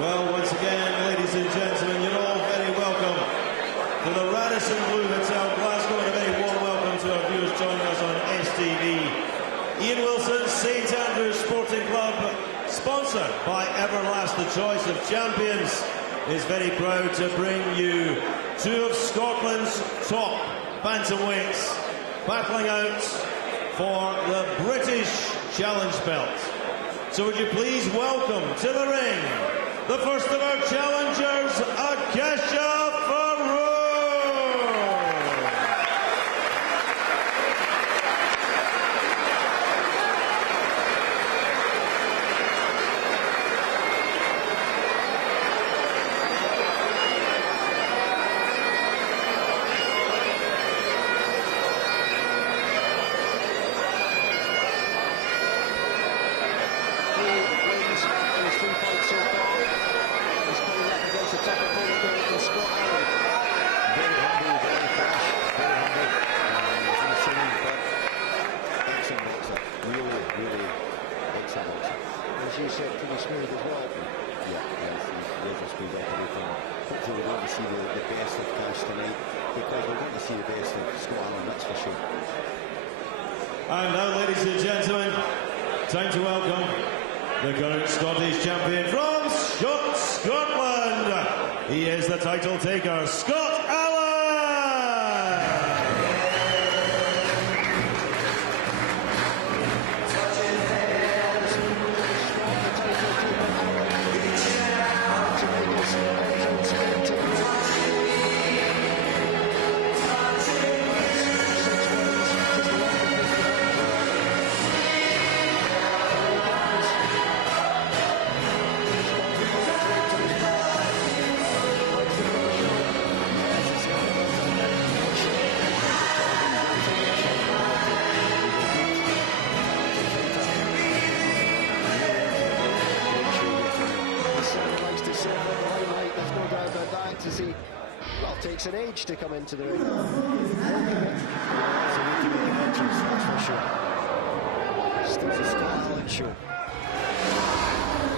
Well, once again, ladies and gentlemen, you're all very welcome to the Radisson Blue Hotel, Glasgow, and a very warm welcome to our viewers joining us on STV. Ian Wilson's St Andrews Sporting Club, sponsored by Everlast, the choice of champions, is very proud to bring you two of Scotland's top bantamweights battling out for the British Challenge belt. So would you please welcome to the ring the first of our challengers, Ukashir Farooq. You said pretty smooth as well. Yeah, there's a speed up everything. Hopefully we're going to see the best of Cash tonight, because we're going to see the best of Scott Allan, that's for sure. And now, ladies and gentlemen, time to welcome the current Scottish champion from Scotland. He is the title taker, Scott Allan. To see, well, it takes an age to come into the ring. So that's for sure. Still a Scott Allan show.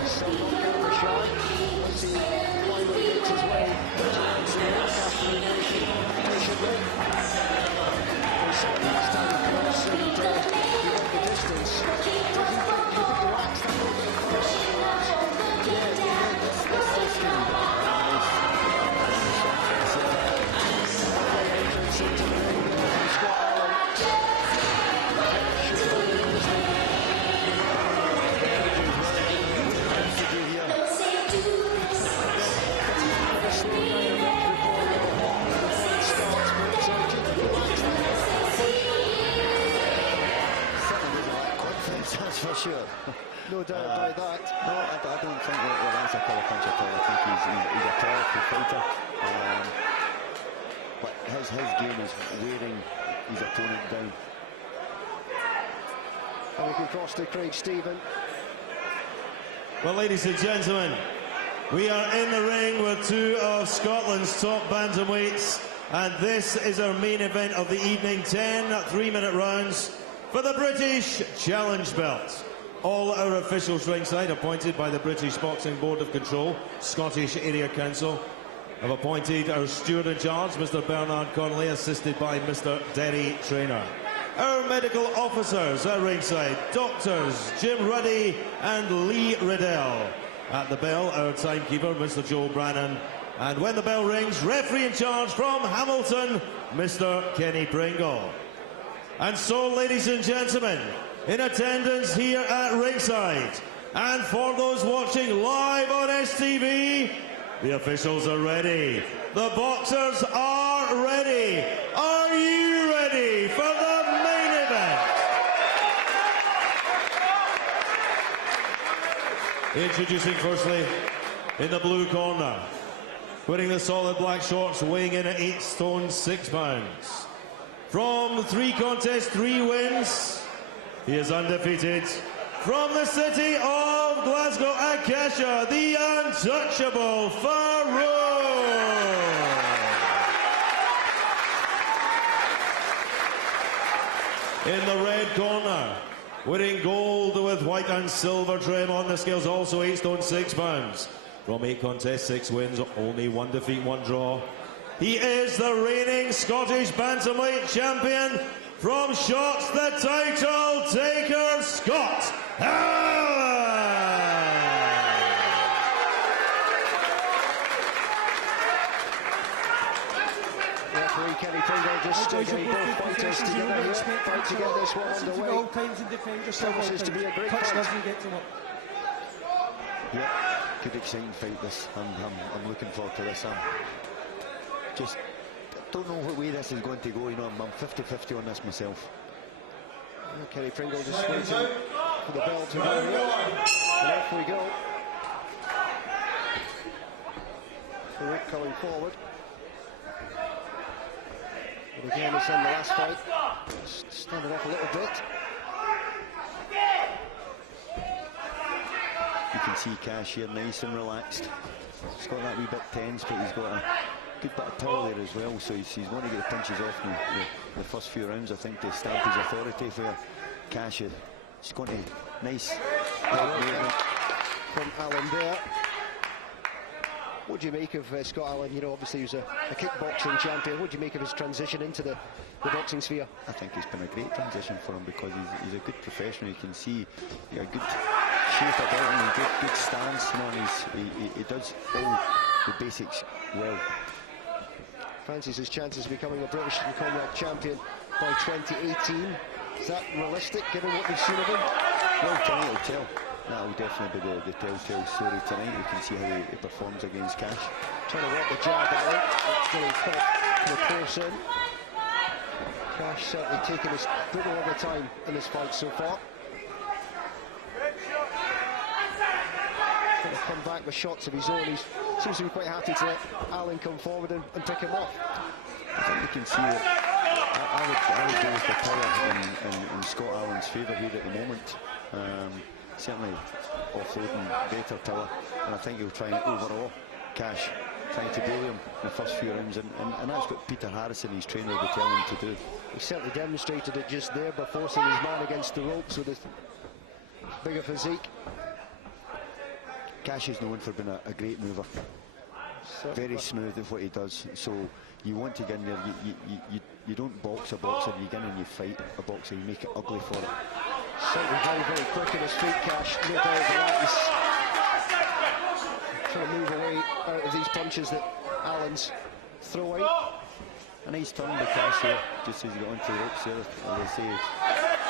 Still not going to shine. Once he finally makes his way to the ring after elimination patiently. We saw last time he crossed and he went the distance. Do you think he relaxed that little bit close? Yeah, he did. That's for sure. No doubt about that. No, I don't think that's a power punch at all. I think he's a powerful fighter. But his game is wearing his opponent down. And we can cross to Craig Stephen. Well, ladies and gentlemen, we are in the ring with two of Scotland's top bantamweights, and this is our main event of the evening. 10 3-minute rounds for the British Challenge belt. All our officials ringside, appointed by the British Boxing Board of Control, Scottish Area Council, have appointed our steward in charge, Mr. Bernard Connolly, assisted by Mr. Derry Traynor. Our medical officers at ringside, doctors Jim Ruddy and Lee Riddell. At the bell, our timekeeper, Mr. Joe Brannan. And when the bell rings, referee in charge from Hamilton, Mr. Kenny Pringle. And so, ladies and gentlemen, in attendance here at ringside, and for those watching live on STV, the officials are ready. The boxers are ready. Are you ready for the main event? Introducing firstly, in the blue corner, wearing the solid black shorts, weighing in at 8 stone 6 pounds. From 3 contests, 3 wins, he is undefeated. From the city of Glasgow, Ukashir, the untouchable Farooq. In the red corner, wearing gold with white and silver trim on the scales, also 8 stone 6 pounds. From 8 contests, 6 wins, only 1 defeat, 1 draw. He is the reigning Scottish Bantamweight champion. From Shotts, the title taker, Scott Allan! Referee Kenny Pringle just getting both fighters together here, fight to get this one underway. All times and defend yourself. Promises to be a great Touch fight. doesn't get to it. Yeah, good exciting fight this. I'm looking forward to this. Just don't know what way this is going to go. You know, I'm 50-50 on this myself. Kenny Pringle just waiting for the bell to go here. And off we go. Farooq coming forward. But again, it's in the last fight. Standing off a little bit. You can see Cash here nice and relaxed. He's got that wee bit tense, but he's got a good bit of power there as well, so he's going to get the punches off in the first few rounds, I think, to stamp his authority for Cash. He's going to nice movement From Allan there. What do you make of Scott Allan? You know, obviously he was a kickboxing champion. What do you make of his transition into the boxing sphere? I think it's been a great transition for him because he's a good professional. You can see he got a good shape about him and good stance. You know, and he does all the basics well. Fancies his chances of becoming a British and Comrade champion by 2018. Is that realistic, given what we've seen of him? Well, tonight will tell. That will definitely be the telltale story tonight. You can see how he performs against Cash. Trying to work the jab at it. It's getting caught the course in. Cash certainly taking his bit of the time in this fight so far. Going to come back with shots of his own. He seems to be quite happy to let Allan come forward and pick him off. I think you can see that I would go with the power in Scott Allan's favour here at the moment. Certainly offloading better power, and I think he'll try and overall Cash, trying to bully him in the first few rounds, and that's what Peter Harrison, his trainer, will be telling him to do. He certainly demonstrated it just there by forcing his man against the ropes with his bigger physique. Cash is known for being a great mover, very smooth at what he does, so you want to get in there. You don't box a boxer, you get in and you fight a boxer, you make it ugly for it. Certainly very, very quick in his feet, Cash. No doubt about that. He's trying to move away out of these punches that Allan's throwing. A nice turn by Cash here, just as he got onto the ropes there. As I say,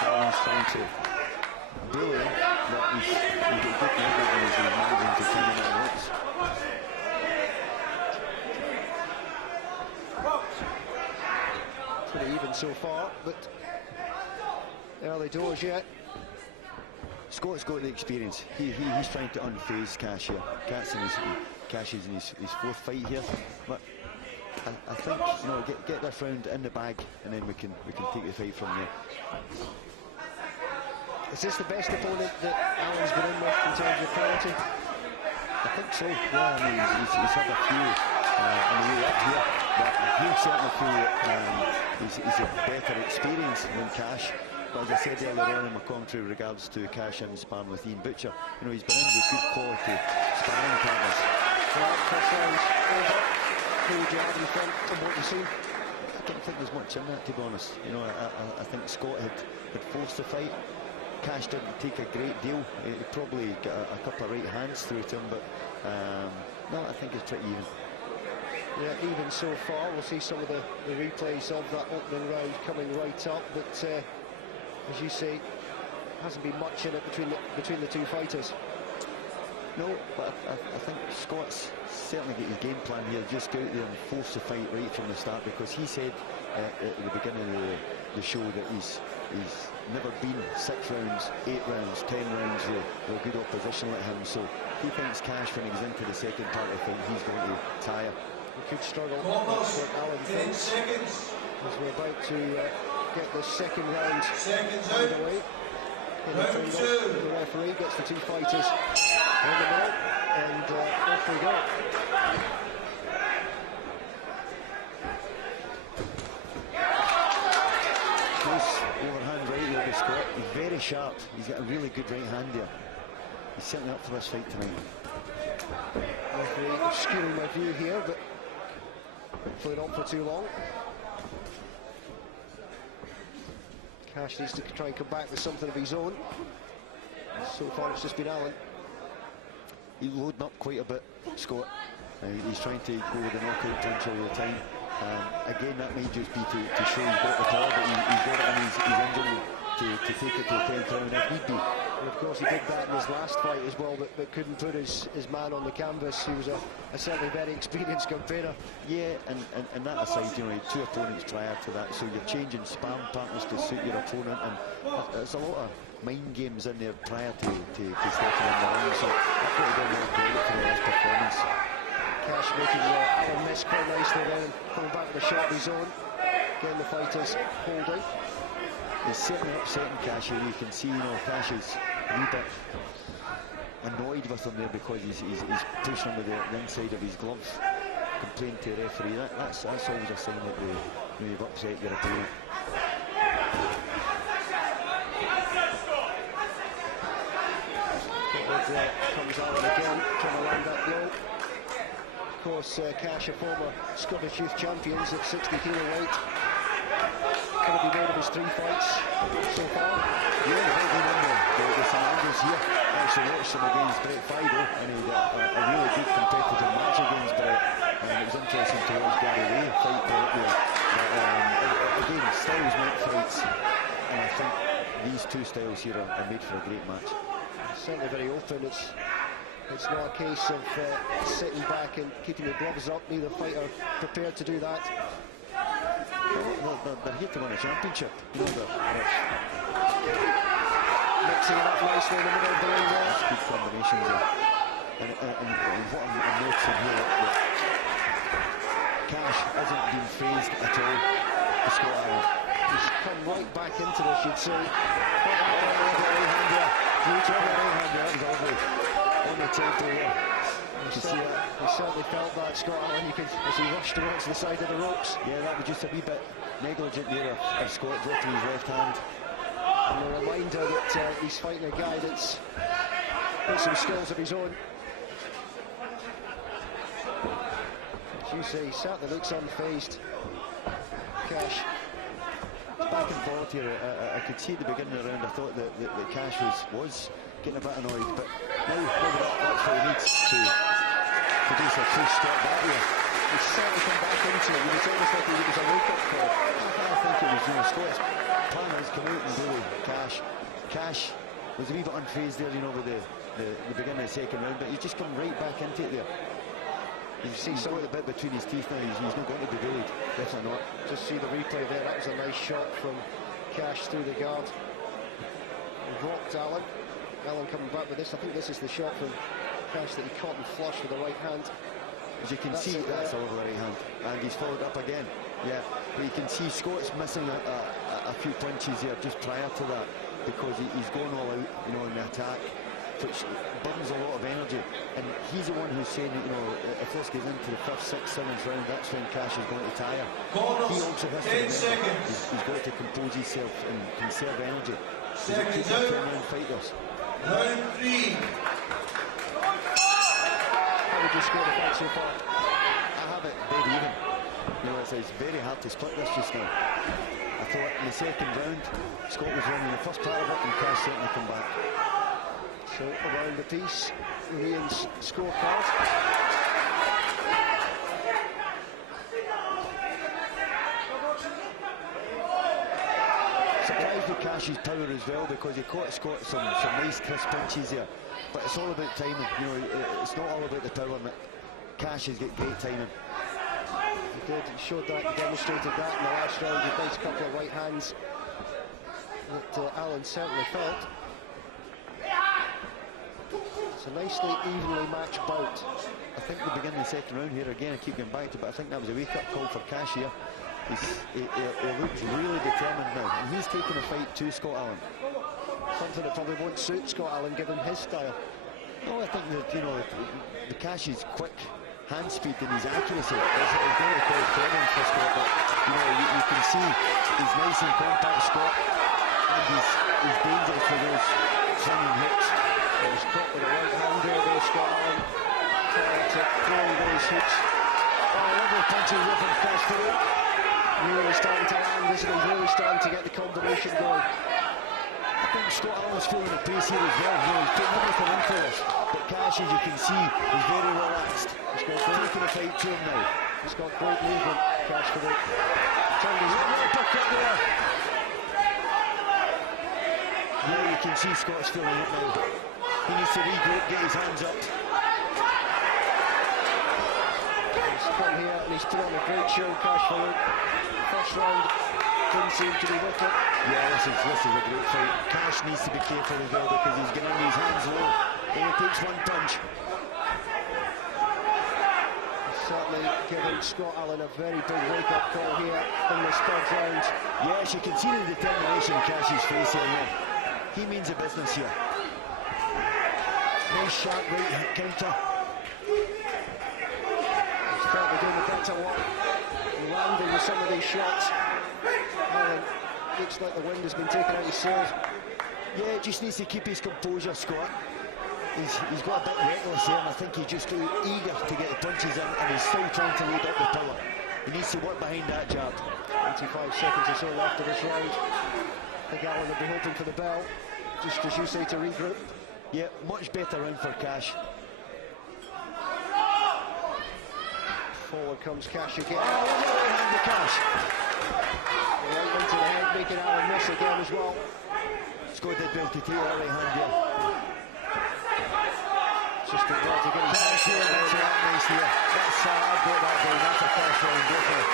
Allan's trying to bully him, but he's got good movement and he's managing to turn him on the ropes. Pretty even so far, but early doors yet. Scott's got the experience. He's trying to unfaze Cash here. Cash is in his fourth fight here, but I think, you know, get this round in the bag, and then we can take the fight from there. Is this the best opponent that Allan's been in with in terms of quality? I think so. Yeah, I mean, he's had a few on the way up here, but he'll certainly feel he's a better experience than Cash. But as I said earlier on in my commentary with regards to Cash and sparring with Ian Butcher, you know, he's been in with good quality sparring partners. Right, first round's over. Who would you have in front from what you've seen? I don't think there's much in that, to be honest. You know, I think Scott had forced the fight. Cash didn't take a great deal. He probably got a couple of right hands through to him, but no, I think it's pretty even. Yeah, even so far. We'll see some of the replays of that opening round coming right up, but as you say, hasn't been much in it between the two fighters. No, but I think Scott's certainly got his game plan here. Just go out there and force the fight right from the start, because he said at the beginning of the show that he's never been 6 rounds, 8 rounds, 10 rounds with a good opposition like him. So he thinks Cash, when he goes into the second part of the fight, he's going to tire. We could struggle. That's what Allan thinks. As we're about to get the second round underway. Round 2. The referee gets the two fighters in the middle, and off we go. Nice overhand right there to Scott. He's very sharp. He's got a really good right hand there. He's certainly up for this fight tonight. obscuring my view here, but hopefully not for too long. Cash needs to try and come back with something of his own. So far it's just been Allan. He's loading up quite a bit, Scott. He's trying to go with the knockout punch all the time. Again, that may just be to show he's got the power, but he's got it in his engine to take it to the 10th round if need be. And of course he did that in his last fight as well, but couldn't put his man on the canvas. He was a certainly very experienced competitor. Yeah, and that aside, you know, he had 2 opponents prior to that, so you're changing sparring partners to suit your opponent, and there's a lot of mind games in there prior to stepping in the ring, so I've got to give him credit for his performance. Cash making Allan miss quite nicely there and coming back with a shot of his own. Again, the fighters holding. He's certainly upsetting Cash here. You can see, you know, Cash is a wee bit annoyed with him there because he's pushing him with the inside of his gloves, complaining to the referee. That's always a sign that you've upset your opponent. Comes Allan again, trying to land that blow. Of course, Cash, a former Scottish youth champions at 60 kilo weight. Can it be made of his 3 fights so far? Yeah, the big one in the scenarios here. I actually watched him against Brett Fido, and he had a really good competitive match against Brett. It was interesting to watch Gary Ray fight Brett there. But again, styles make fights, and I think these 2 styles here are made for a great match. It's certainly very open. It's not a case of sitting back and keeping your gloves up. Neither fighter prepared to do that. They're here to win a championship. You know, Mixing it up nicely in the middle of the ring there. that's good combinations there. And what I'm noticing here, that Cash hasn't been phased at all. He's come right back into this, you'd say. That was lovely. On the temple there. He certainly felt that, Scott Allan, as he rushed towards the side of the ropes. Yeah, that was just a wee bit negligent there of Scott dropping his left hand. And a reminder that he's fighting a guy that's got some skills of his own. As you say, he certainly looks unfazed. Cash. Back and forth here. I could see at the beginning of the round, I thought that Cash was getting a bit annoyed, but now that's what he needs to do, so push step back here. He's certainly come back into it. It was almost like it was a wake-up call. I think it was, you know, Scott's plan is come out and bully Cash. Cash was a wee bit unfazed there, you know, with the beginning of the second round, but he's just come right back into it there. He's got a bit between his teeth now. He's not going to be bullied. Definitely not. Just see the replay there. That was a nice shot from Cash through the guard. Rocked Allan. Allan coming back with this. I think this is the shot from Cash that he caught and flush with the right hand. As you can see, that's all the right hand. And he's followed up again. Yeah, but you can see Scott's missing a few punches here just prior to that, because he's going all out, you know, in the attack, which burns a lot of energy. And he's the one who's saying that, you know, if this goes into the 5th, 6th, 7th round, that's when Cash is going to tire. He also has to remember he's got to compose himself and conserve energy. He's a 10-round fight this. Round 3. How would you score the fight so far? I have it dead even. You know, it's very hard to split this just now. I thought in the second round, Scott was winning the first part of it, and Cash certainly come back. So around the piece, Ian's scorecard. Surprised with Cash's power as well, because he caught Scott some nice crisp punches here. But it's all about timing. You know, it's not all about the power. Cash has got great timing. He did. He showed that. He demonstrated that in the last round. A nice couple of right hands that Allan certainly felt. It's a nicely evenly matched bout. I think the beginning of the second round here, again, I keep going back to it, but I think that was a wake-up call for Cash here. He looks really determined now, and he's taking a fight to Scott Allan. Something that probably won't suit Scott Allan given his style. No, I think that, you know, the Cash's quick hand speed and his accuracy is going to cause problems for Scott, but, you know, you can see he's nice and compact, Scott, and he's dangerous for those swinging hits. He's caught with a right hand there, Scott Allan. prior to throwing those hooks. Lovely punching whip from Cash Farooq. Really starting to land, isn't he? Really starting to get the combination going. I think Scott Allan's feeling the pace here as well. You know, he's putting everything into this. But Cash, as you can see, is very relaxed. He's got taking a fight to him now. He's got great movement, Cash Farooq. Trying to hit the uppercut there. Yeah, you can see Scott's feeling it now. He needs to regroup, get his hands up. He's come here and he's put on a great show, Cash Farooq. First round didn't seem to be with it. Yeah, this is a great fight. Cash needs to be careful as well because he's getting his hands low. He only takes one punch. Certainly giving Scott Allan a very big wake-up call here in this third round. Yes, you can see the determination in Cash's face here now. He means a business here. Nice sharp right counter. He's certainly doing a better work landing with some of these shots. Allan looks like the wind has been taken out his sails. Yeah, just needs to keep his composure, Scott. He's got a bit reckless here, and I think he's just too eager to get the punches in, and he's still trying to load up the power. He needs to work behind that jab. 25 seconds or so left of this round. I think Allan will be hoping for the bell, just as you say, to regroup. Yeah, much better round for Cash. Forward comes Cash again. Oh, right hand to Cash. Right into the head, making Allan miss again as well. Scott did well to take that right hand here. Just a well to get his Cash here, that's that nice here. That's I've got that down, that's a first round, definitely.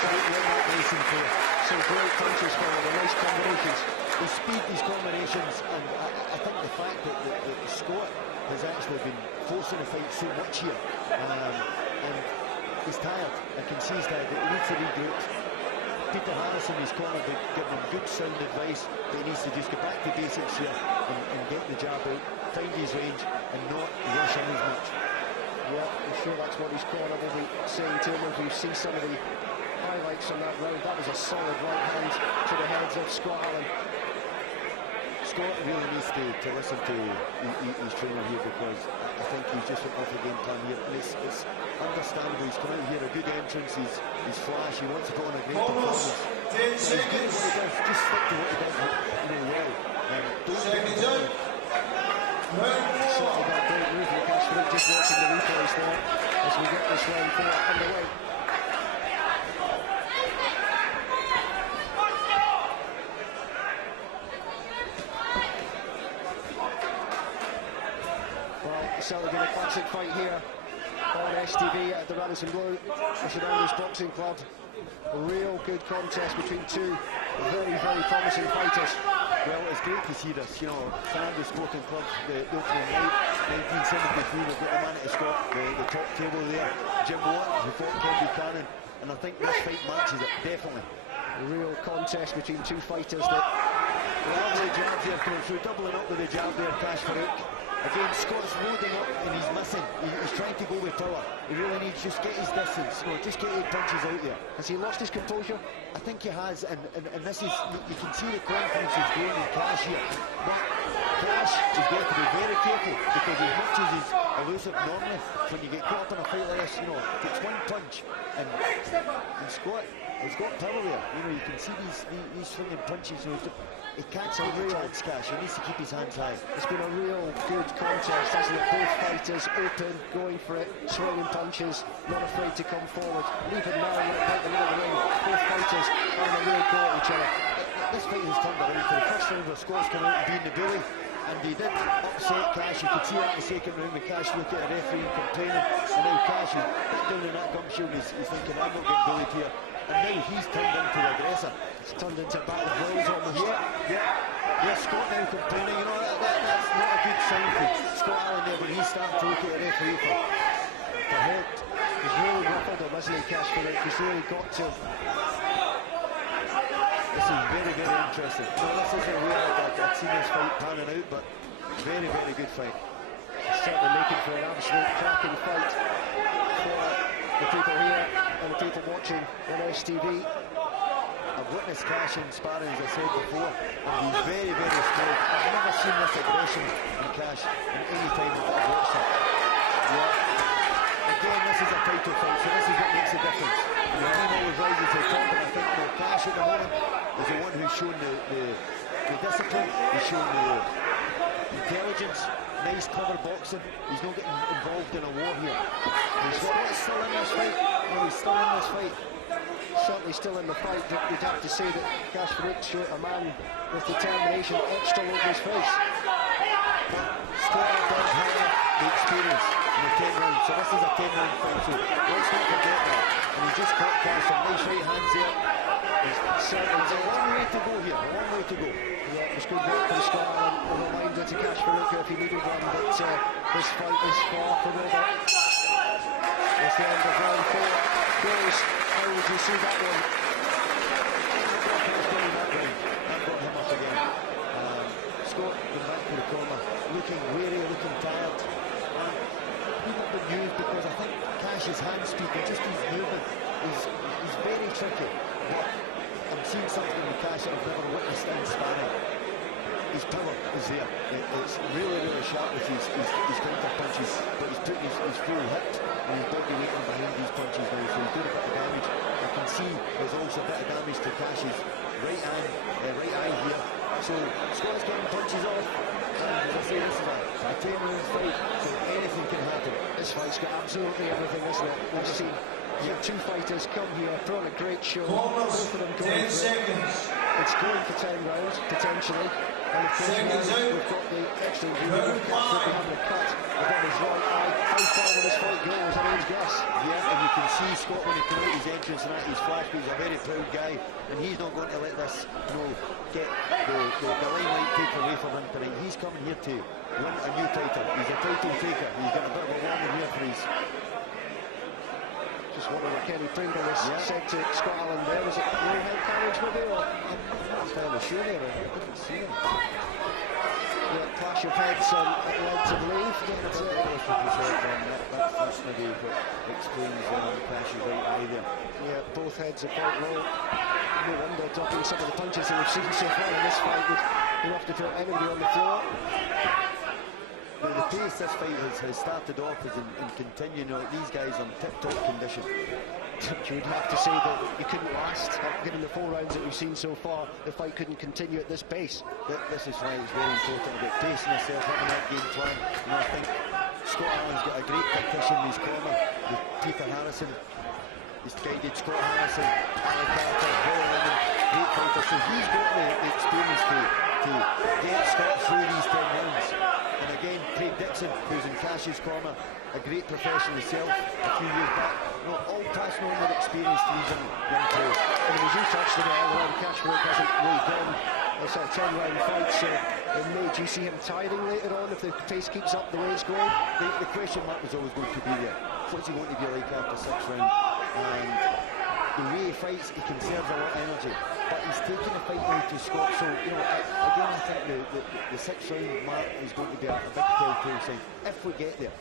Right, that nice and clear. Some great punches for him, nice combinations. His speed, his combinations, and I think the fact that Scott has actually been forcing the fight so much here, and he's tired. I can see he's tired. He needs to regroup. Peter Harris in his corner giving him good sound advice that he needs to just get back to basics here and get the jab out, find his range, and not rush in as much. Yeah, I'm sure that's what his corner will be saying to him. If you see some of the highlights from that round, that was a solid right hand to the heads of Scott Allan. Scott really needs to listen to his trainer here, because I think he's just off the game plan here, and it's understandable. He's come out here, a good entrance, he's flash, he wants to put on a great Almost performance. 10 seconds. Just stick to what he does well. Don't Seconds out. Round 4. Certainly got a great movement, Cash Farooq, just watching the replays there as we get this round 4 underway. Certainly been a classic fight here on STV at the Radisson Blue Nationalist Boxing Club. A real good contest between two very, very promising fighters. Well, it's great to see this, you know, Fernando Sporting Club, the opening night, 1973, we've got the man at the Scott, the top table there, Jim Watt, who fought Ken Buchanan, and I think this fight matches it, definitely. A real contest between two fighters that... Lovely jabs here coming through, doubling up with the jab there, Cash Farooq. Again, Scott's loading up and he's missing. He's trying to go with power. He really needs to just get his distance, you know, just get 8 punches out there. Has he lost his composure? I think he has, and this is, you can see the confidence he's growing in Cash here. But Cash is going to be very careful, because as much as he's elusive normally, when you get caught up in a fight like this, you know, it's one punch, and Scott has got power there. You know, you can see these swinging punches, so he can't take a chance, Cash. He needs to keep his hands high. It's been a real good contest, hasn't it? Both fighters open, going for it, swinging punches, not afraid to come forward. And even now, right in the middle of the ring, both fighters having a real go at each other. This fight has turned around for the first round where Scott's come out and being the bully, and he did upset Cash. You could see that in the second round when Cash looked at the referee and complaining, and now Cash is down in that gumshoe and he's thinking, I'm not getting bullied here. And now he's turned into the aggressor. It's turned into a battle of wills almost. Yeah, Scott now complaining. You know, that's not a good sign for Scott Allan there when he's starting to look at the referee for head. He's really ruffled him, hasn't he, Cash Farooq? He's really got to. This is very, very interesting. You know, this isn't where I've seen this fight panning out, but very, very good fight. He's certainly making for an absolute cracking fight for the people here and the people watching on STV. I've witnessed Cash in sparring, as I said before, and he's very, very strong. I've never seen this aggression in Cash in any time I've watched him. Yeah, Cash at the moment is the one who's shown the discipline, he's shown the intelligence, nice clever boxing. He's not getting involved in a war here. He's still in this fight. No, he's still in this fight. Certainly still in the fight, but you'd have to say that Cash Farooq showed a man with determination etched all over his face. Scott does have the experience in the 10 rounds, so this is a 10-round fight, so let's not forget that. And he just caught Cash, some nice right hands there. There's a long way to go here, a long way to go. Yeah, it was good work from Scott Allan, a reminder to Cash Farooq if he needed one, that this fight is far from over. That's the end of round 4. Goes, how would you see that one? That got him up again. Scott going back to the corner, looking weary, looking tired. People have been moved because I think Cash's hand speed and just his movement is very tricky. But I'm seeing something with Cash that I've never witnessed in sparring. His power is there. It's really, really sharp with his counter punches, but he's putting his full hit and his body weight in behind these punches now, so he's doing a bit of damage. I can see there's also a bit of damage to Cash's right eye here. So Scott's getting punches off, and as I say, this is a 10-round fight, so anything can happen. This fight's got absolutely everything, isn't it? We've seen two fighters come here, put on a great show, both of them going 10 seconds. It's going for 10 rounds, potentially. And of course, we've got the extra ingredient of Cash Farooq having a cut above his right eye. How far will this fight go is anyone's guess. Yeah, and you can see Scott when he came out his entrance and that, his flash, he's a very proud guy, and he's not going to let this, get the limelight taken away from him tonight. He's coming here to win a new title. He's a title taker. He's got a bit of a warning here for his... Just wondering what Kenny Pringle has said to Scott Allan there. Was it no head carriage maybe, or? I'm not entirely sure there, I didn't see him. Yeah, clash of heads and it led to leave. That's maybe what explains Cash's right eye there. Yeah, both heads are quite low. No wonder dropping some of the punches that we've seen so far in this fight would have to put anybody on the floor. Now, the pace this fight has started off is in continuing. These guys are in tip-top condition. You would have to say that you couldn't last, given the 4 rounds that we've seen so far, the fight couldn't continue at this pace. This is why it's very important about pacing yourself, having that game plan. I think Scott Allan's got a great tactician in his corner with Peter Harrison. He's guided Scott Harrison, Allan Carter, great fighter. So he's got the experience to get Scott through these 10 rounds. And again, Craig Dixon, who's in Cash's corner, a great professional himself a few years back. All passing on their experience to these young players. And as you touched on it earlier, Cash Farooq hasn't really done a sort of 10-round fight, so do you see him tiring later on if the pace keeps up the way it's going? The question mark was always going to be there. What's he going to be like after 6 rounds? And the way he fights, he conserves a lot of energy. But he's taking the fight now to Scott, so, again, I think the 6th round mark is going to be a big telltale sign, if we get there.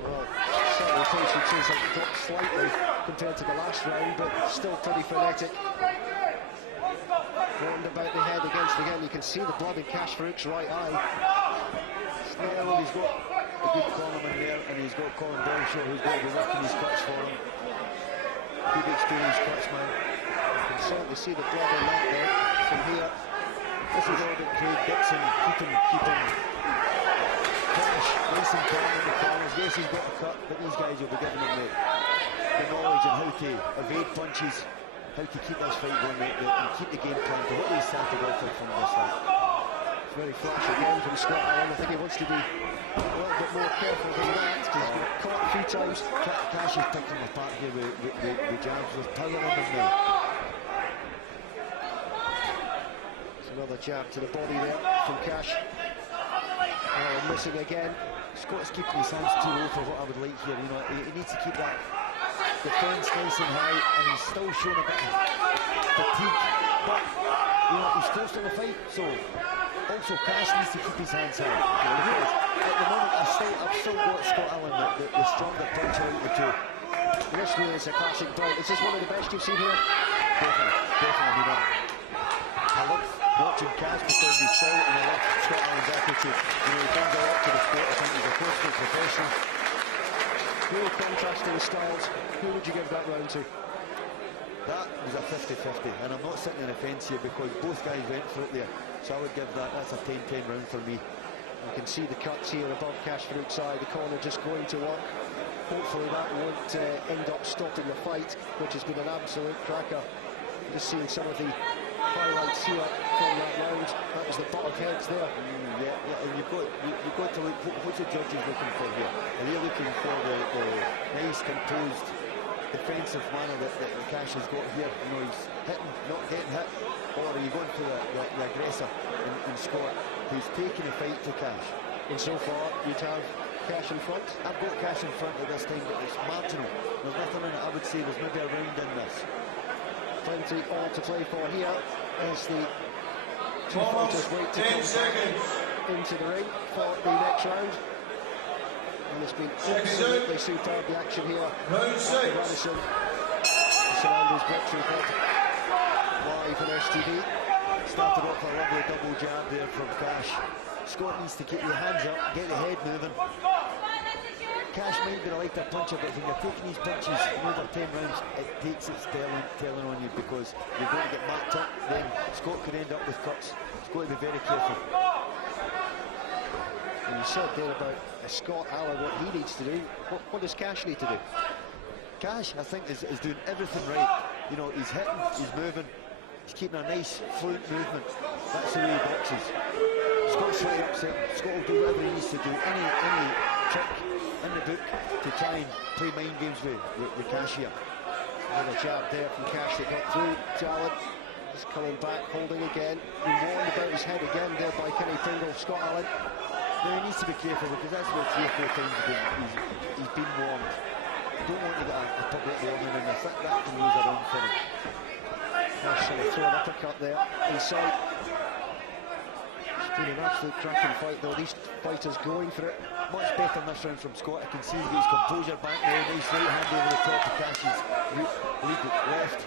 Well, certainly pace would seem like it dropped slightly compared to the last round, but still pretty frenetic. Round about the head again, you can see the blood in Cash Farooq's right eye. Well, he's got a good cornerman there, and he's got Colin Belshaw, who's going to be working his cuts for him. Good experienced cutsman. You can certainly see the blood in that there from here. This is all about Craig Dixon, keep him Cash, racing calm in the corners. Yes, he's got a cut, but these guys will be giving him the knowledge on how to evade punches, how to keep this fight going, and keep the game plan to what he started off with from the start. It's very flash again from Scott Allan. I think he wants to be a little bit more careful than that, because he's got caught a few times. Cash is picking him apart here with jabs, with power on him now. Another jab to the body there from Cash. Oh, missing again. Scott's keeping his hands too low for what I would like here. He needs to keep that defence nice and high, and he's still showing a bit of fatigue. But he's close to the fight, so also Cash needs to keep his hands high. Because at the moment, I've still got Scott Allan, the stronger puncher out of the two. This really is a classic bout. Is this one of the best you've seen here? Definitely. I love watching Cash because he's solid, and I love Scott Allan's attitude. He brings a lot to the sport. I think he's a close professional. Really contrasting styles. Who would you give that round to? That was a 50-50, and I'm not sitting on the fence here because both guys went for it there. So I would give that's a 10-10 round for me. You can see the cuts here above Farooq's side, the corner just going to work. Hopefully that won't end up stopping the fight, which has been an absolute cracker. Just seeing some of the highlights here from that round. That was the butt of heads there. Yeah, and you've got to look, what's the judges looking for here? Are they looking for the nice, composed, defensive manner that Cash has got here? You know, he's hitting, not getting hit. Or are you going for the aggressor in Scott, who's taking a fight to Cash? And so far, you'd have Cash in front. I've got Cash in front at this time, but it's marginal. There's nothing in it. I would say there's maybe a round in this. Plenty all to play for here as the two Almost fighters wait to 10 come seconds. into the ring for the next round. And it's been absolutely superb, the action here. Round 6. Radisson, Surrounders victory for live on STV. Started off a lovely double jab there from Cash. Scott needs to keep your hands up, get the head moving. Cash might be a lighter puncher, but when you're taking these punches in over 10 rounds, it takes its telling on you because you're going to get marked up, then Scott could end up with cuts. He's got to be very careful. And you said there about Scott Allan, what he needs to do. What does Cash need to do? Cash, I think, is doing everything right. You know, he's hitting, he's moving, he's keeping a nice, fluent movement. That's the way he boxes. Scott's right upset. Scott will do whatever he needs to do. Any trick in the book to try and play mind games with Cash here. Another jab there from Cash that got through to Allan. Just coming back, holding again. Been warned about his head again there by Kenny Pringle. Scott Allan. Now he needs to be careful because that's what 3 or 4 times he's been warned. You don't want to get a public warning, and I think that can lose a round for him. Cash trying to throw an uppercut there inside. It's been an absolute cracking fight though. These fighters going for it. Much better in this round from Scott. I can see he's got his composure back now. Nice right hand over the top of Cash's lead left.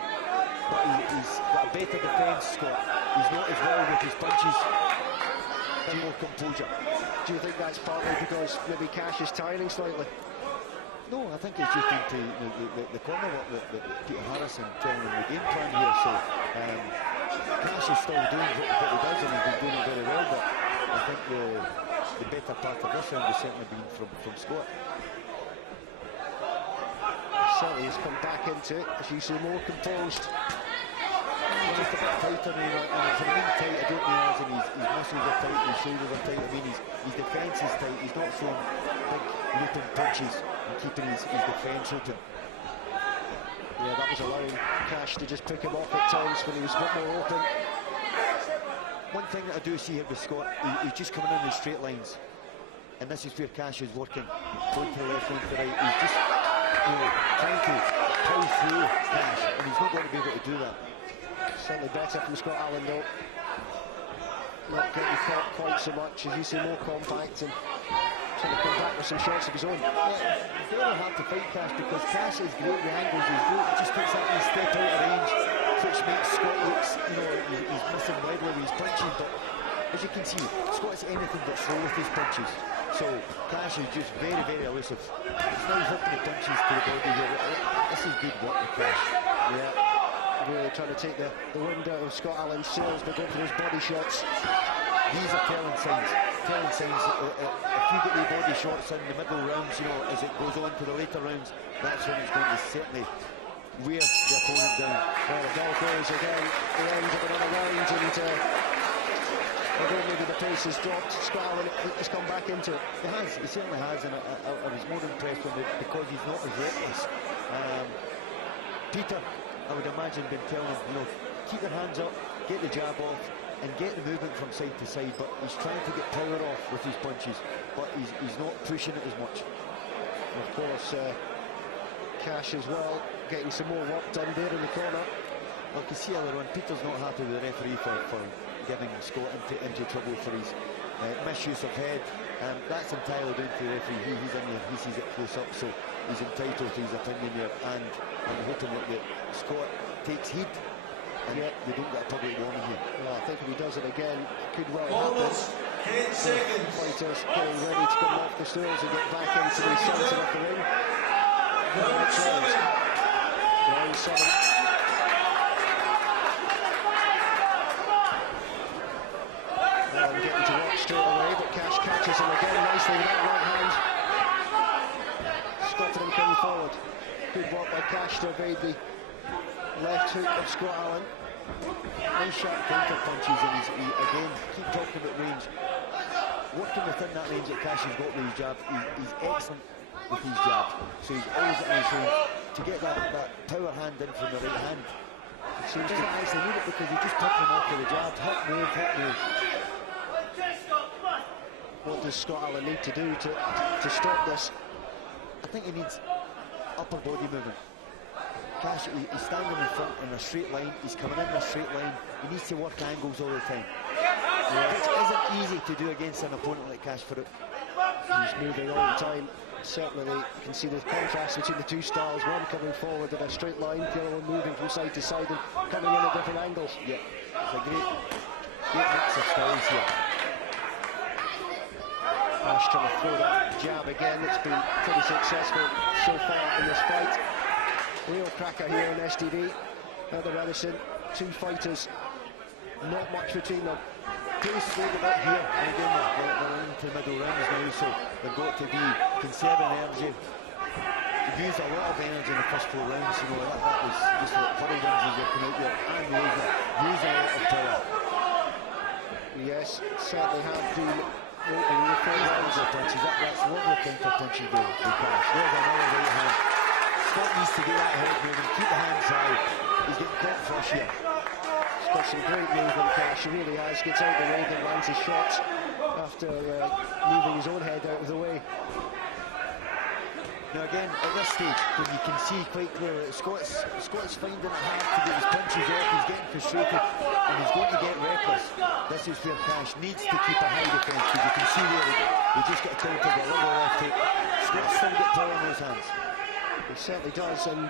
But he's got a better defence, Scott. He's not as well with his punches. And more composure. Do you think that's partly because maybe Cash is tiring slightly? No, I think it's just into the corner work that Peter Harrison telling him the game plan here. So Cash is still doing what he does, and he's been doing it very well. But I think the better part of this round has certainly been from Scott. Certainly has come back into it, as you see, more composed. He's just a bit tighter now, and for me tight, I don't mean as in his muscles are tight, his shoulders are tight. I mean his defence is tight. He's not throwing big looping punches and keeping his defence open. Yeah, that was allowing Cash to just pick him off at times when he was a bit more open. One thing that I do see here with Scott, he's just coming in straight lines, and this is where Cash is working, going to the left, going to the right. He's just trying to plough through Cash, and he's not going to be able to do that. Certainly better from Scott Allan though. Not getting caught quite so much, as you see, more compact and trying to come back with some shots of his own. Yeah, it's very hard to fight Cash because Cash is great with angles, he's great, he just takes that wee step out of range, which makes Scott looks, he's missing widely with his punching, but as you can see, Scott's anything but slow with his punches. So Cash is just very, very elusive. He's now hooking the punches to the body here. This is good work with Cash. Yeah. Really trying to take the wind out of Scott Allan's sails by going for those body shots. These are telling signs. Telling signs that if you get the body shots in the middle rounds, as it goes on to the later rounds, that's when it's going to certainly wear the opponent down. Well, the bell goes again, the end of another round, and although maybe the pace has dropped, Scott Allan has come back into it. He certainly has, and I was more impressed with it because he's not as reckless. Peter, I would imagine, been telling him, keep your hands up, get the jab off, and get the movement from side to side, but he's trying to get power off with his punches, but he's not pushing it as much. And of course, Cash as well, getting some more work done there in the corner. I can see earlier on, Peter's not happy with the referee for giving Scott into trouble for his misuse of head. That's entirely down to the referee. He's in there, he sees it close up, so he's entitled to his opinion there, and I'm hoping that Scott takes heed and they don't get a public warning here. Well, I think if he does it again, could well Almost happen. 10 seconds. Fighters getting ready to come off the stools and get back into the centre of the ring. Round 7. Round 7. forward. Good work by Cash to evade the left hook of Scott Allan. Nice sharp counter punches, and again, keep talking about range. Working within that range that Cash has got with his jab, he's excellent with his jab. So he's always at nice range to get that power hand in from the right hand. It seems to actually need it because he just took him off with the jab. Hit move, hit move. What does Scott Allan need to do to stop this? I think he needs upper body movement. Cash, he's standing in front in a straight line, he's coming in a straight line, he needs to work angles all the time. Which isn't easy to do against an opponent like Cash Farooq. He's moving all the time. Certainly you can see the contrast between the two styles, one coming forward in a straight line, the other one moving from side to side and coming in at different angles. Yeah, it's a great mix of styles here. Cash trying to throw that jab again. It's been pretty successful so far in this fight. Real cracker here on STV at the Radisson. Two fighters, not much between them. Pace slowed a bit here, and again they're into middle rounds now, so they've got to be conserving energy. They've used a lot of energy in the first 4 rounds, you know, that was just like hurried as you're coming out there, and using a lot of power. Yes, certainly have been opening the 4 rounds. Punches. That's lovely counter punching do with Cash. There's another right hand. Scott needs to get that head moving, keep the hands high. He's getting caught flush here. He's got some great movement, Cash. He really has. Gets out the way and lands his shots after moving his own head out of the way. Now again, at this stage, when you can see quite clearly that Scott's finding it hard to get his punches off, he's getting frustrated, and he's going to get reckless. This is where Cash needs to keep a high defence, because you can see there he just got a counter with a little left hook. Scott's still got power in those hands. He certainly does, and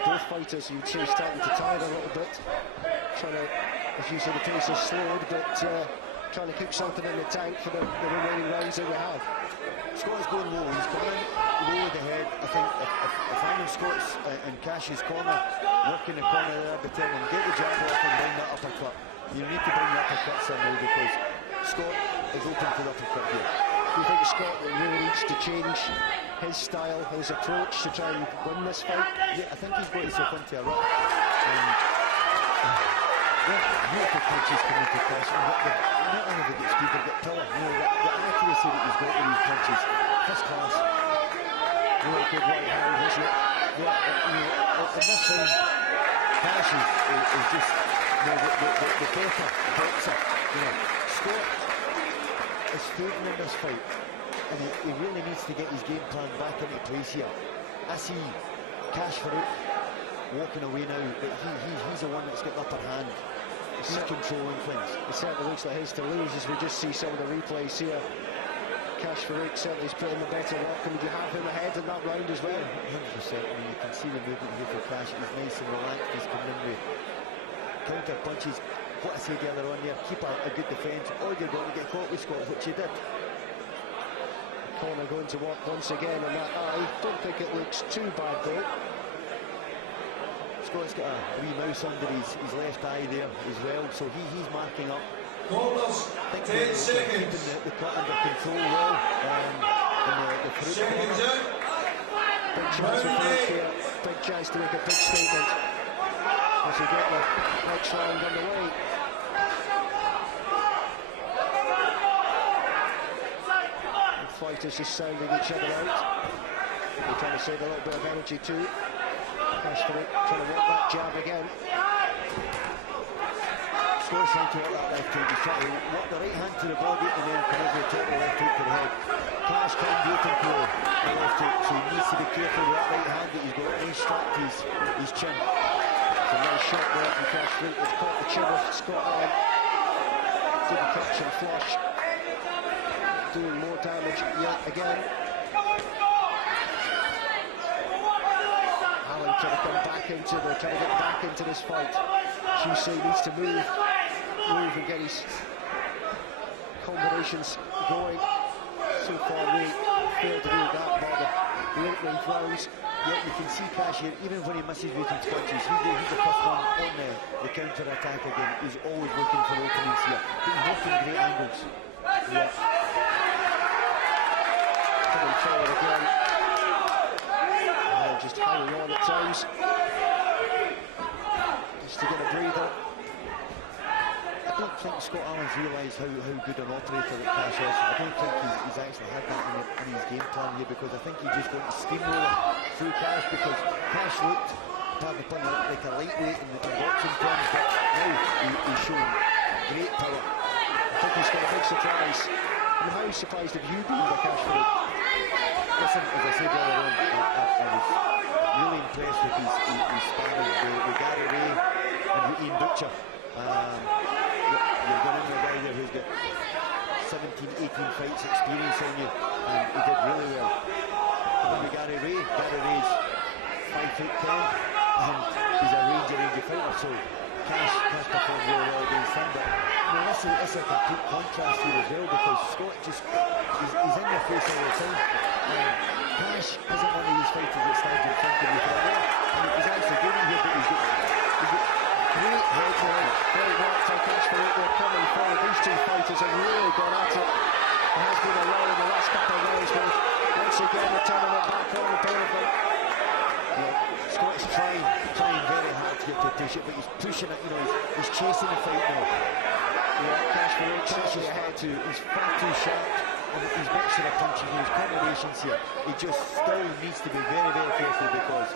both fighters, you'd say, starting to tire a little bit. Trying to, as you say, the pace has slowed, but trying to keep something in the tank for the remaining rounds that we have. Scott's going low, he's coming low with the head. I think if I'm in Scott's and Cash's corner, working the corner there, but tell him, get the jab off and bring that uppercut. You need to bring the uppercuts in now, because Scott is open to the uppercut here. Do you think Scott really needs to change his style, his approach to try and win this fight? Yeah, I think he's got himself into a rut. Beautiful punches coming to Cash. Not only did it speed, they've got power. You know, the accuracy that he's got with these punches, first class. Really good right hand, isn't it? Yeah, in this round, Cash is just, you know, the better boxer. You know, Scott is fading in this fight, and he really needs to get his game plan back into place here. I see Cash Farooq walking away now, but he's the one that's got the upper hand. He's controlling things. It certainly looks like his to lose, as we just see some of the replays here. Cash Farooq certainly is putting the better work, and you have him ahead in that round as well. 100%. I mean, you can see the movement here for Cash. He's nice and relaxed. He's coming in with counter punches. What I said earlier on there, keep a good defence, or you're going to get caught with Scott, which you did. Corner going to work once again on that eye. Don't think it looks too bad though. Scott's got a wee mouse under his left eye there as well, so he's marking up. Corners, 10 seconds. Keeping the cut under control well. The Seconds out. Big chance for Farooq here. Big chance to make a big statement as we get the next round on the way. The fighters just sounding each other out. They're trying to save a little bit of energy too. Cash Farooq trying to work that jab again. Scott's trying to work that left hook. He's trying to work the right hand to the body and then come over the top of the left hook to the head. Cash can't do it into the left hook, so he needs to be careful with that right hand that he's got. He's strapped his chin. It's a nice shot there from Cash Farooq. It's caught the chin of Scott Allan. Didn't catch him flush. Doing more damage yet again. Allan trying to come back trying to get back into this fight. Shusei needs to move and get his combinations going. So far we failed to do that by the opening rounds. Yet you can see Cash here, even when he misses with his punches, he's the first one on the counter-attack again. He's always looking for openings here. He's working great angles. Yeah. Coming forward again. think Scott Allan's realised how good an operator that Cash is. I don't think he's actually had that in his game plan here, because I think he's just going to steamroller through Cash, because Cash looked to have like a lightweight in the boxing terms, but now he's shown great power. I think he's got a big surprise. I mean, how surprised have you been by Cash Farooq? Listen, as I said earlier on, I was really impressed with his sparring with Gary Ray and with Ian Butcher. You're going in with a guy there who's got 17, 18 fights experience on you, and he did really well. And then with Gary Ray's 5'10", and he's a rangy fighter, so Cash performed really well against him. But this is a complete contrast here as well, because Scott just he's in your face all the time. Cash isn't one of these fighters that stands in front of you for a while. I mean, he's actually doing it here, but he's got great head to him. Very marked by Cash Farooq. They're coming forward. These two fighters have really gone at it. There has been a lull in the last couple of rounds, but once again the tournament back on the pavement. Scott's trying very hard to get to push it, but he's pushing it, he's chasing the fight now. Cash Farooq Cash is far he's far too sharp, and he's mixing a punching his combinations here. He just still needs to be very, very careful, because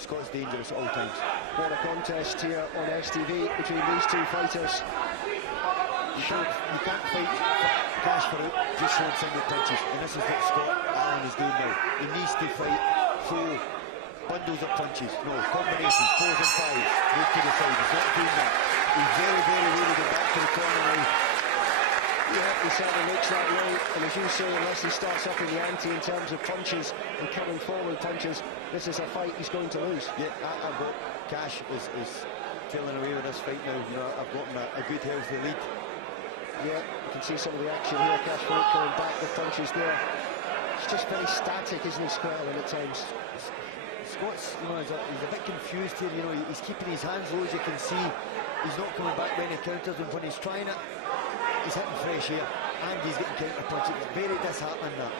Scott's dangerous at all times. What a contest here on STV between these two fighters. You can't fight Cash Farooq just throwing single punches, and this is what Scott Allan is doing now. He needs to fight full bundles of punches, combinations, 4s and 5s, move to the side. He's not doing that. He's very, very worried going back to the corner now. Yeah, he certainly looks that way, and as you say, unless he starts up in the ante in terms of punches and coming forward punches, this is a fight he's going to lose. Yeah, I've got Cash is trailing away with this fight now. I've got him a good healthy lead. Yeah, you can see some of the action here. Cash Farooq going back with punches there. It's just very static, isn't he, Scott Allan, at times? Scott's, he's a bit confused here. He's keeping his hands low, as you can see. He's not coming back when he counters, and when he's trying it, he's hitting fresh air, and he's getting counter punches. It's very disheartening that.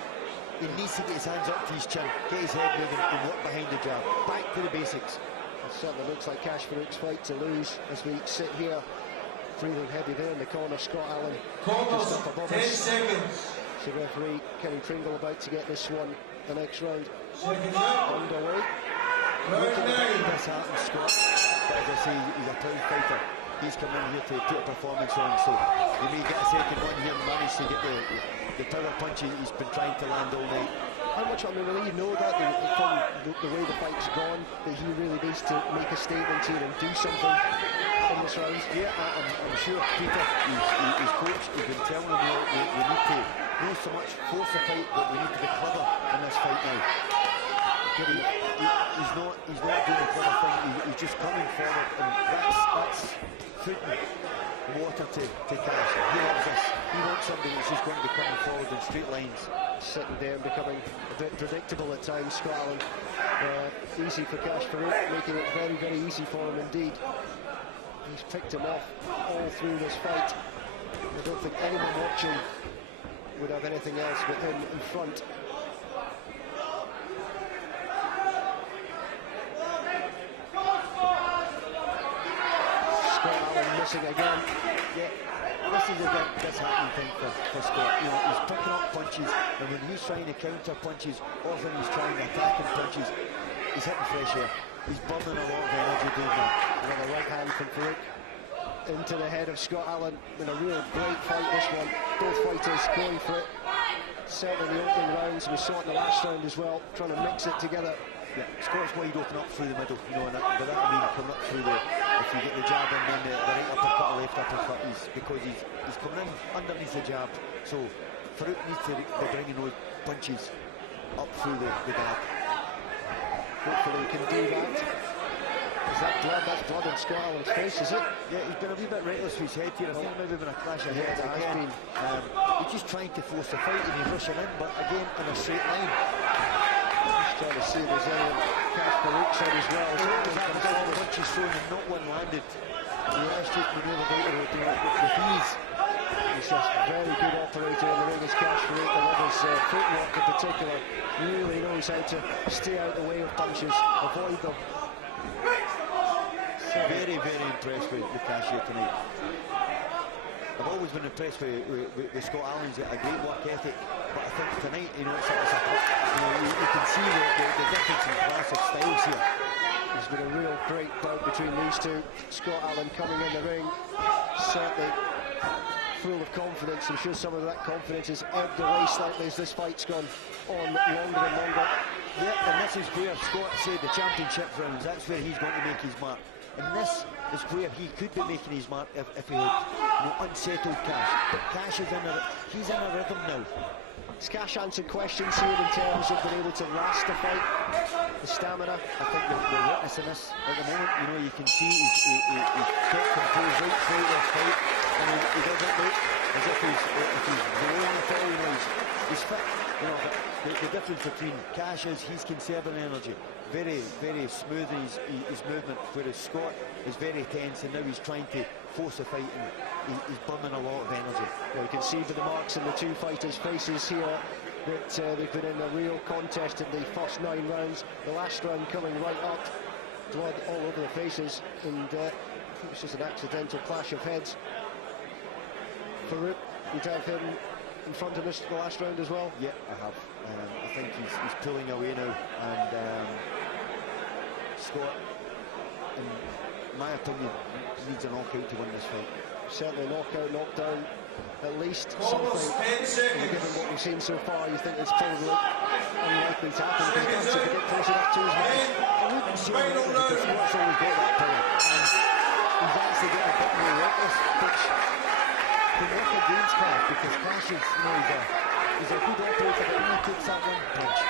He needs to get his hands up to his chin, get his head moving, and work behind the jab. Back to the basics. It certainly looks like Cash Farooq's fight to lose as we sit here, breathing heavy there in the corner. Scott Allan just up above 10 us. seconds. So referee Kenny Pringle about to get this one, the next round Seconds out. underway. Round 9. Disheartening Scott, but as I say, he's a proud fighter. He's come in here to put a performance on, so he may get a second one here and manage to get the power punch he's been trying to land all night. How much, will you know that from the way the fight's gone, that he really needs to make a statement here and do something in this round? Yeah, I'm sure Peter, his coach, has been telling him we need to not so much force the fight, but we need to be clever in this fight now. He's not doing a clever thing, he's just coming forward, and that's putting water to Cash. He loves this. He wants somebody that's just going to be coming forward in straight lines. Sitting there and becoming a bit predictable at times, Scott Allan. Easy for Cash Farooq, making it very, very easy for him indeed. He's picked him off all through this fight. I don't think anyone watching would have anything else but him in front. Scott Allan missing again. Yeah, this is a bit disheartening thing for Scott. He's picking up punches, and when he's trying to counter punches, or when he's trying to attacking punches, he's hitting fresh air. He's burning a lot of energy doing that. Another right hand from Farooq into the head of Scott Allan. In a real great fight, this one. Both fighters going for it. Certainly the opening rounds, we saw it in the last round as well, trying to mix it together. Yeah, Scott's wide open up through the middle, and by that I mean coming up through if you get the jab and then the right uppercut or left uppercut, because he's coming in underneath the jab. So Farooq needs to be bringing those punches up through the guard. Hopefully he can do that. Is that blood? That's blood on Scott Allan's face, is it? Yeah, he's been a wee bit reckless with his head here. I think maybe been a clash of heads again. He's just trying to force the fight and he's rushing in, but again in a straight line. Just trying to see if there's any Cash Farooq side as well. That punches thrown and not one landed. The S-shape manoeuvre with ease. He's a very good operator in the ring, is Cash Farooq. I love his footwork in particular. Really knows how to stay out the way of punches, avoid them. Very, very impressed with Cash here tonight. I've always been impressed with Scott Allan. He's got a great work ethic, but I think tonight, you know, you can see the difference in class of styles here. There's been a real great bout between these two. Scott Allan coming in the ring, certainly full of confidence. I'm sure some of that confidence has ebbed away slightly as this fight's gone on longer and longer. Yeah, and this is where Scott said the championship rounds, that's where he's going to make his mark. And this is where he could be making his mark if he had unsettled Cash. But Cash is he's in a rhythm now. Has Cash answered questions here in terms of being able to last the fight, the stamina? I think we're witnessing this at the moment. You know, you can see he's kept composed right through this fight, and he doesn't look as if he's blowing at all. You know, he's fit. You know, the difference between Cash is he's conserving energy, very, very smooth in his movement, whereas Scott is very tense, and now he's trying to force a fight, and he's burning a lot of energy. Well, you can see by the marks in the two fighters' faces here that they've been in a real contest in the first 9 rounds. The last round coming right up, blood all over the faces, and I think it's just an accidental clash of heads. Farooq, you'd have him in front of us the last round as well? Yeah, I have. I think he's pulling away now, and Scott, in my opinion, needs a knockout to win this fight. Certainly knockout, knockdown, at least something. Given what we've seen so far, you think it's probably unlikely to happen if he wants to get close enough to his match. I wouldn't say that because Scott's only got that power, and he's actually getting a bit more reckless, which can work against Cash, because Cash is, you know, he's a good operator, but when he takes that one punch.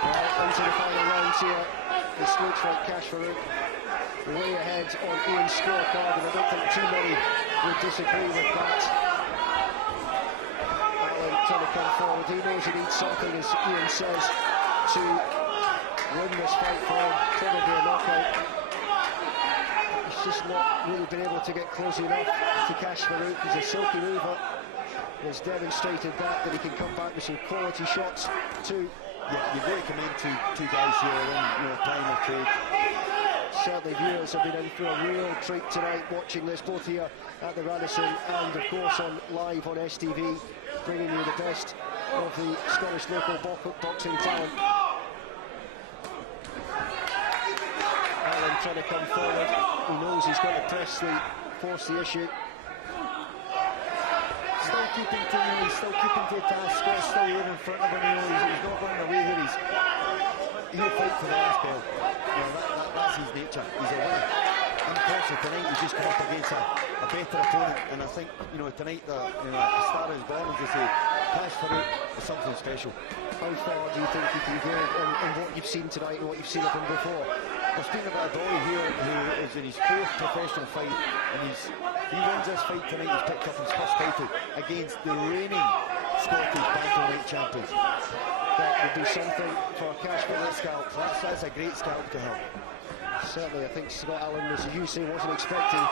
Well, into the final rounds here. This looks like Cash Farooq way ahead on Ian's scorecard, and I don't think too many would disagree with that. Allan trying to come forward. He knows he needs something, as Ian says, to win this fight for him. Probably a knockout. He's just not really been able to get close enough to Cash Farooq. He's a silky mover. He's demonstrated that he can come back with some quality shots too. Yeah, you've got to commend two guys here in, you know, time of trade. Certainly viewers have been in for a real treat tonight watching this, both here at the Radisson and of course on live on STV, bringing you the best of the Scottish local boxing talent. Allan trying to come forward. He knows he's got to force the issue. Still keeping to task. Scott's still there in front of him. You know, he's not running away here. He'll fight for the last belt. You know, that's his nature. He's a winner. Unfortunately tonight he's just come up against a better opponent, and I think, you know, tonight the star is born, as they say. Cash Farooq is something special. How far do you think he can go in what you've seen tonight and what you've seen of him before? We're speaking about a boy here who is in his 4th professional fight, and he wins this fight tonight. He's picked up his first title against the reigning Scottish bantamweight champions. That would be something for Cash Farooq. Scalp. That's a great scalp to have. Certainly, I think Scott Allan, as you say, wasn't expecting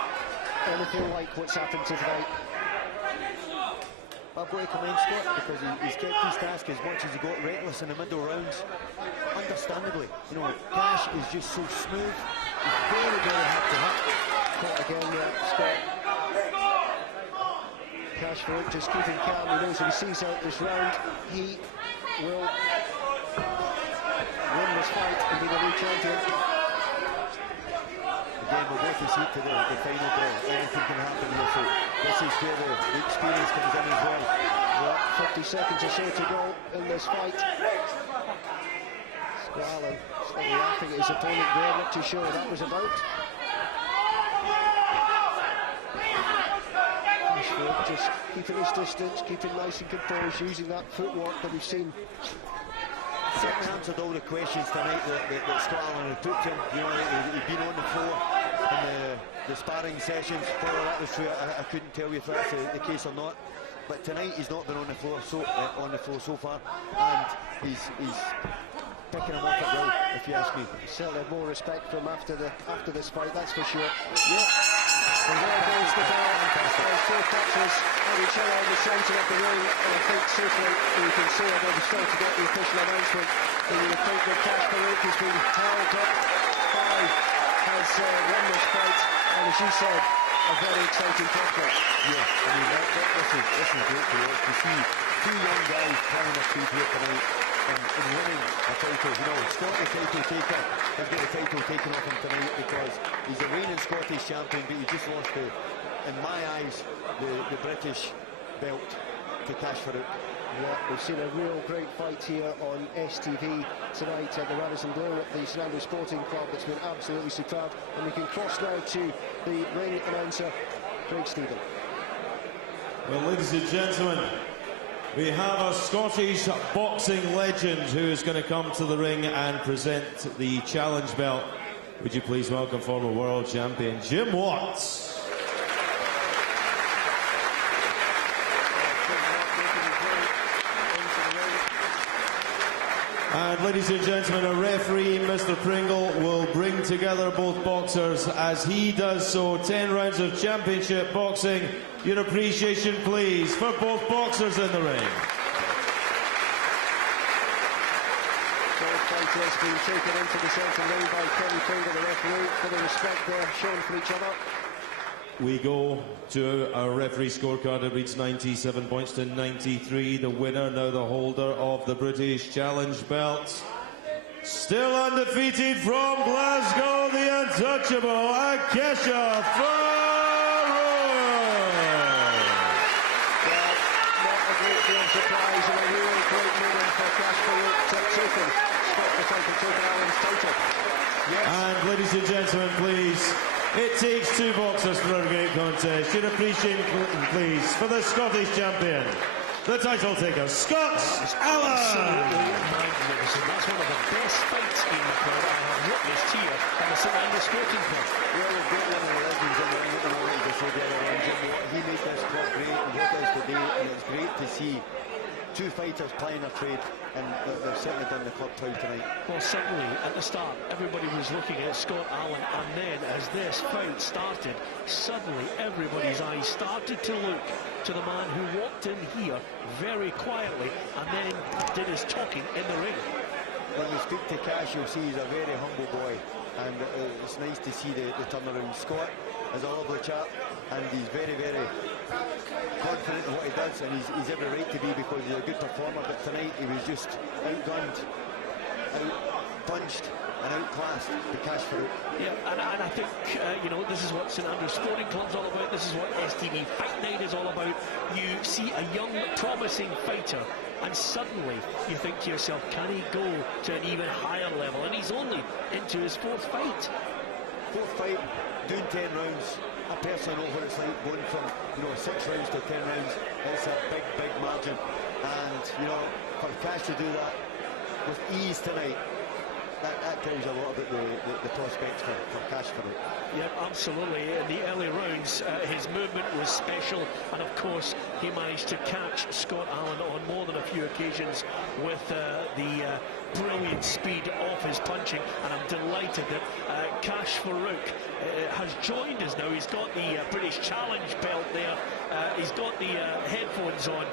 anything like what's happened tonight. I've got to commend Scott because he's kept his task as much as he got reckless in the middle rounds. Understandably, you know, Cash is just so smooth. He's very, very hard to hit. Caught again, Scott. Cash Farooq just keeping calm. He knows if he sees out this round, he will win this fight and be the new champion. Again, we'll go to see to the final bell. Anything can happen here, so this is where the experience comes in as well. Yeah, 50 seconds or so to go in this fight. Scott Allan slightly laughing at his opponent there, not too sure what that was about. Cash Farooq just keeping his distance, keeping nice and composed, using that footwork that we've seen. Certainly answered all the questions tonight that Scott Allan had put to him. You know, he'd been on the floor in the sparring sessions. Whether that was true, I couldn't tell you if that's the case or not. But tonight he's not been on the floor so far, and he's picking him up at will, if you ask me. Certainly had more respect for him after this fight, that's for sure. Yeah. And there goes the ball. There's 4 touches at each other in the centre of the ring, and I think certainly you can see it. They'll start to get the official announcement. And you would think that Cash Farooq has been held up. 5 has won this fight, and as you said, a very exciting prospect. Yeah, I mean, this is great to watch. To see two young guys playing a feat here tonight and winning a title. You know, Scott, the title taker, has got the title taken off him tonight because he's a reigning Scottish champion, but he just lost in my eyes, the British belt to Cash Farooq. Yeah, we've seen a real great fight here on STV tonight at the Radisson Blue at the St Andrews Sporting Club. It's been absolutely superb. And we can cross now to the ring announcer, Craig Stephen. Well, ladies and gentlemen, we have a Scottish boxing legend who is going to come to the ring and present the challenge belt. Would you please welcome former world champion Jim Watts. And ladies and gentlemen, a referee, Mr. Pringle, will bring together both boxers. As he does so, 10 rounds of championship boxing. Your appreciation, please, for both boxers in the ring. Both fighters being taken into the centre ring by Kenny Pringle, the referee, for the respect they're shown for each other. We go to our referee scorecard. It reads 97 points to 93. The winner, now the holder of the British Challenge belt. Still undefeated from Glasgow, the untouchable Ukashir Farooq. Well, not a great deal of surprise and a really great moment for Cash Farooq to take him. Scott the title, taking Allan's title. Yes. And ladies and gentlemen, please, it takes two boxers for a great contest. Your appreciation, please, for the Scottish champion, the title taker, Scott Allan. Absolutely magnificent. That's one of the best fights in the club I have witnessed here at the St Andrews Sporting Club. Well, we've got one of the legends in the ring at the moment, as I said earlier on, Jim Watt. He made this club great and what it is today, and it's great to see two fighters playing a trade, and they've certainly done the club proud tonight. Well, certainly, at the start, everybody was looking at Scott Allan, and then, as this fight started, suddenly everybody's eyes started to look to the man who walked in here very quietly and then did his talking in the ring. When you speak to Cash, you'll see he's a very humble boy, and it's nice to see the turnaround. Scott is a lovely chap, and he's very, very confident in what he does, and he's every right to be because he's a good performer, but tonight he was just outgunned, outpunched and outclassed the Cash Farooq. Yeah, and I think, you know, this is what St Andrews Sporting Club's all about. This is what STV Fight Night is all about. You see a young, promising fighter, and suddenly you think to yourself, can he go to an even higher level? And he's only into his fourth fight. Fourth fight, doing 10 rounds. I personally know what it's like going from, 6 rounds to 10 rounds. It's a big, big margin. And, for Cash to do that with ease tonight, that tells you a lot about the prospects for Cash Farooq. Yep, absolutely. In the early rounds, his movement was special, and of course, he managed to catch Scott Allan on more than a few occasions with the brilliant speed of his punching, and I'm delighted that Cash Farooq has joined us now. He's got the British Challenge belt there. He's got the headphones on.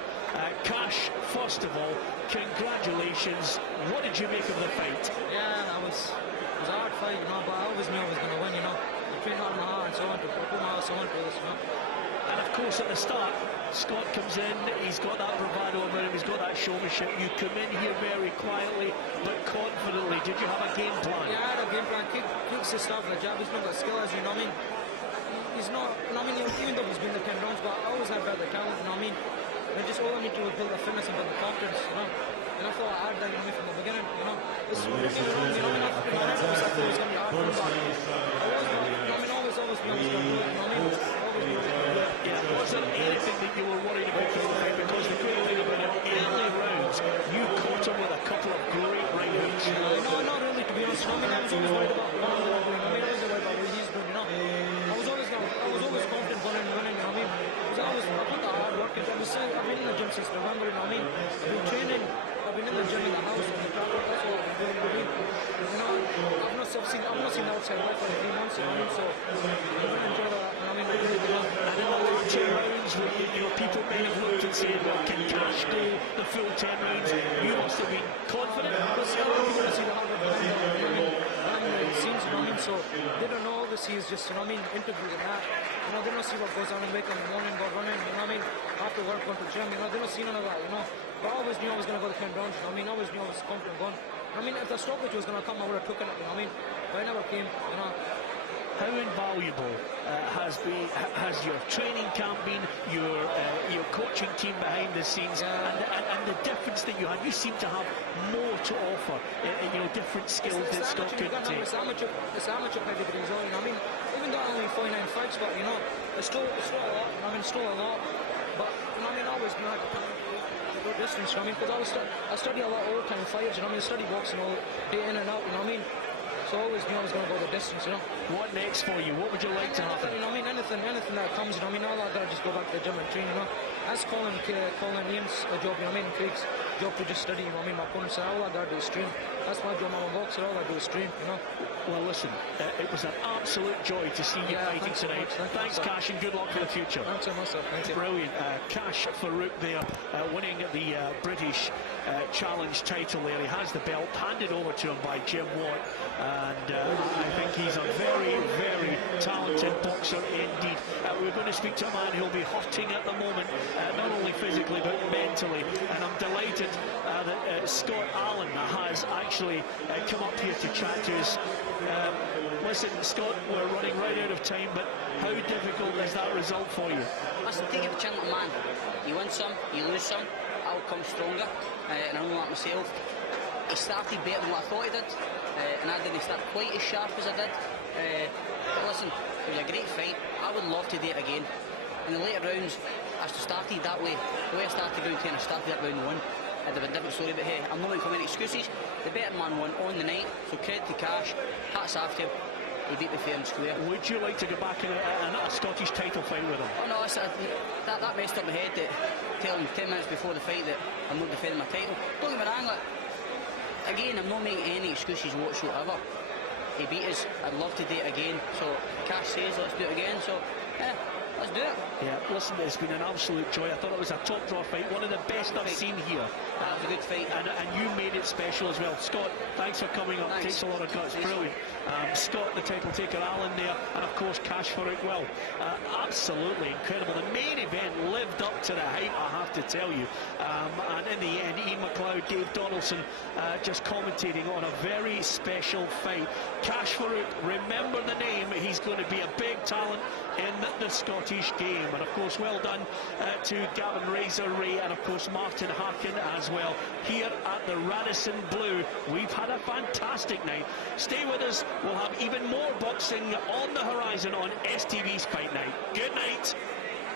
Cash, first of all, congratulations. What did you make of the fight? Yeah, it was a hard fight, but I always knew I was going to win, I trained hard in my heart and so on to put my heart on for this, And of course, at the start, Scott comes in, he's got that bravado about him, he's got that showmanship. You come in here very quietly, but confidently. Did you have a game plan? Yeah, I had a game plan. Kicks and stuff, the jab, he's not got skill, as you know what I mean. He's not, even though he's been the 10 rounds, but I always had better talent, I just all I need to do is build the fitness and build the confidence, And I thought I had that from the beginning, This is what I thought it was going to be hard, but always be on the Yeah, wasn't anything that you were worried about for the fight, because the great thing about it, early rounds, you caught him with a couple of great right hooks. No, not really, to be honest. I was always worried about what he's doing, I was always confident going and winning, I put the hard work in. I've been in the gym since November, I've been training, I've been in the gym in the house, that's what I've been doing. I've not seen the outside life for 3 months, so I'm going to enjoy that, And in the last 2 rounds, people may have looked and said, well, can Cash go the full 10 rounds? You must have been confident. But see, a lot of people see the hard work behind it seems, so they don't know, see is just, you know what I mean, interviews and that. You know, they don't see what goes on and wake up in the morning, go running, you know what I mean, after work, going to the gym, you know, they don't see none of that, you know. But I always knew I was going to go to 10 rounds, you know what I mean, I always knew I was confident going. I mean, if the stoppage was going to come, I would have taken it, you know what I mean, but it never came, you know. How invaluable has your training camp been, your coaching team behind the scenes, and the difference that you have? You seem to have more to offer, you know, different skills that Scott couldn't take. It's amateur pedigree as well, you know what I mean? Even though I only 49 fights, but, you know, it's still a lot, you know what I mean, still a lot. But, you know what I mean, I always knew I had to go distance, you know what I mean? Because I study a lot of old-time fighters, you know what I mean? I study boxing all day in and out, you know what I mean? So I always knew I was going to go the distance, you know. What next for you? What would you like to happen? You know what I mean? Anything that comes, you know what I mean? All I gotta just go back to the gym and train, you know. That's Colin Ian's job, you know what I mean? Craig's job to just study, you know what I mean? My opponent said, all I gotta do is train. That's my job, I'm a boxer, all I do is train, you know. Well, listen, it was an absolute joy to see you fighting tonight. Thanks, Cash, and good luck for the future. Thanks so much, sir. Thank you. Brilliant. Cash Farooq there, winning the British Challenge title there. He has the belt handed over to him by Jim Watt, and I think he's a very, very talented boxer indeed. We're going to speak to a man who'll be hurting at the moment, not only physically but mentally, and I'm delighted that Scott Allan has actually come up here to chat to us. Listen, Scott, we're running right out of time, but how difficult is that result for you? Listen, take it to chin like a man. You win some, you lose some. I'll come stronger, and I know that myself. He started better than what I thought he did, and I didn't start quite as sharp as I did. But listen, it was a great fight. I would love to do it again. In the later rounds, I started that way. The way I started round 10, I started at round 1. I'd have a different story, but hey, I'm not making any excuses. The better man won on the night, so credit to Cash. Hats off to him. He beat me fair and square. Would you like to go back in a Scottish title fight with him? Oh no, that messed up my head to tell him 10 minutes before the fight that I'm not defending my title. Don't get me wrong, like, again, I'm not making any excuses whatsoever. He beat us, I'd love to do it again. So Cash says let's do it again, so yeah, let's do it. Yeah, listen, it's been an absolute joy. I thought it was a top draw fight, one of the best I've seen here. That was a good fight. And you made it special as well. Scott, thanks for coming up. Thanks. Takes a lot of guts. Thanks. Brilliant. Scott, the title taker, Allan there, and of course Cash Farooq. Well, absolutely incredible. The main event lived up to the hype, I have to tell you. And in the end, Ian McLeod, Dave Donaldson, just commentating on a very special fight. Cash Farooq, remember the name. He's going to be a big talent in the Scottish game. And of course, well done to Gavin Razor Ray and of course Martin Harkin as well. Here at the Radisson Blue, we've had a fantastic night. Stay with us. We'll have even more boxing on the horizon on STV's Fight Night. Good night.